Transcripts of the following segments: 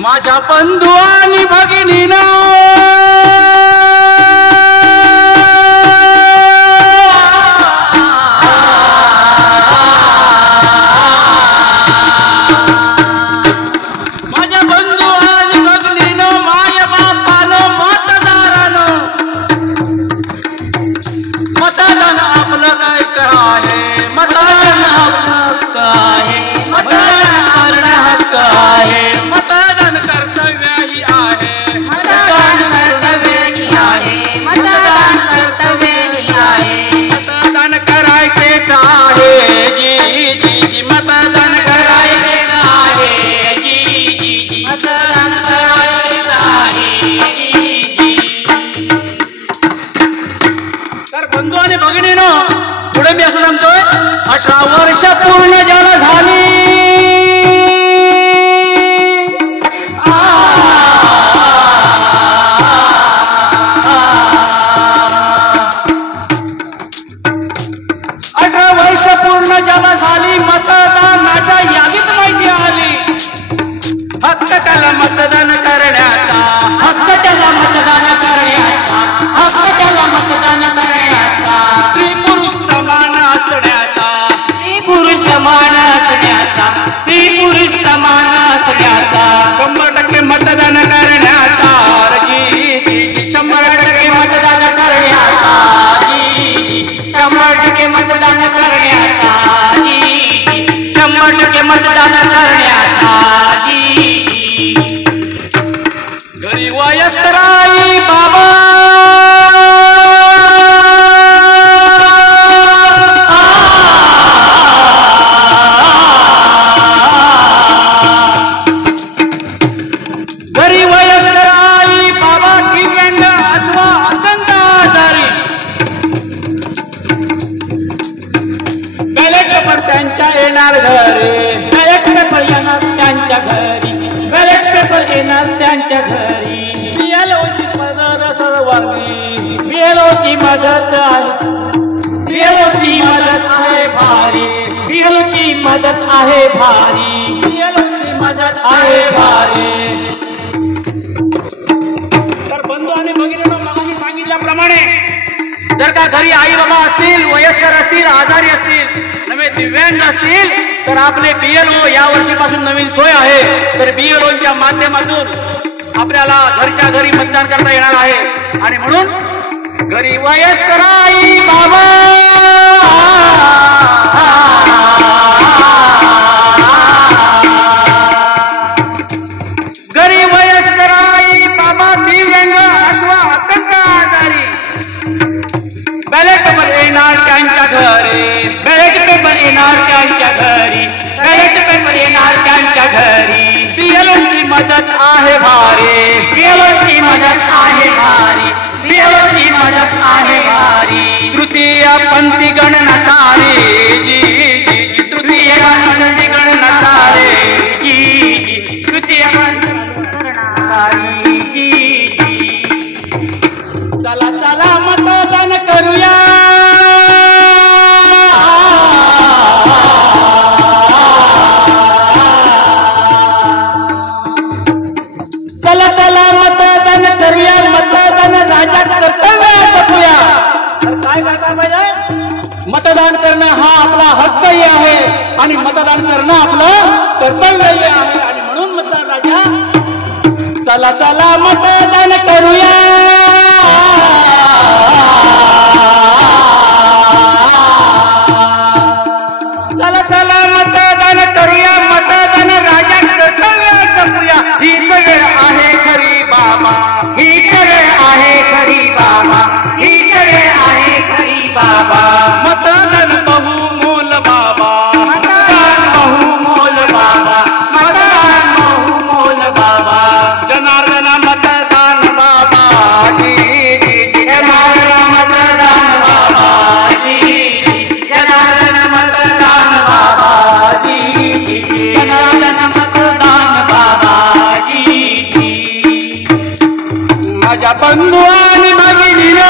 माझ्या बंधू आणि भगिनींनो वर्ष पूर्ण ज्याला झाली 18 वर्ष पूर्ण ज्याला झाली मतदानाच्या यादीत माहिती आली हक्क त्याला मतदान करण्याचा हक्क त्याला मतदान करण्याचा हक्क त्याला मतदान करण्याचा स्त्री पुरुष समान असण्याचा पुरुष समान असण्याचा स्त्री पुरुष समान असण्याचा 100% मतदान करण्याचा 100% मतदान करण्याचा 100% मतदान करण्याचा 100% मतदान करण्याचा घरी वयस्कर आई बाबा त्यांच्या येणार घरी बॅलेट पेपर येणार त्यांच्या घरी बॅलेट पेपर येणार त्यांच्या घरी बीएलओची मदत सर्वांनी बीएलओची मदत आहे बीएलओची मदत आहे भारी बीएलओची मदत आहे भारी बीएलओची मदत आहे भारी तर बंधू आणि भगिनींनो मगाशी सांगितल्याप्रमाणे जर का घरी आई बाबा असतील वयस्कर असतील आजारी असतील नवे दिव्यांग असतील तर आपले बीएलओ या वर्षीपासून नवीन सोय आहे तर बीएलओच्या माध्यमातून आपल्याला घरच्या घरी मतदान करता येणार आहे आणि म्हणून घरी वयस्कर आई बाबा घरी वयस्कर आई बाबा दिव्यांग अथवा अपंग आजारी बॅलेट पेपर येणार त्यांच्या घरी बॅलेट पेपर येणार त्यांच्या घरी बॅलेट पेपर येणार त्यांच्या घरी बीएलओची मदत आहे भारी बीएलओची मदत आहे भारी बीएलओची मदत आहे भारी तृतीय पंथी गण नसारे जी तृतीय पंथी गण नसारे जी तृतीय पंथी जी चला चला मतदान करूया चला चला मतदान करूया मतदान राजा कर्तव्य जपूया तर काय करता पाहिजे मतदान करणं हा आपला हक्कही आहे आणि मतदान करणं आपलं कर्तव्यही आहे आणि म्हणून मतदान राजा चला चला मतदान करूया चला चला मतदान करूया मतदान राजा कर्तव्य जपूया हीच वेळ आहे खरी बाबा हीच वेळ आहे खरी बाबा हीच वेळ आहे खरी बाबा मतदान बहुमोल बाबा मतदान बहुमोल बाबा मतदान बहुमोल बाबा जनार्दन मतदान बाबा जनार्दन मतदान बाबा जनार्दन मतदान बाबा जनार्दन मतदान बाबा माझ्या बंधू आणि भगिनींनो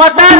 मतदान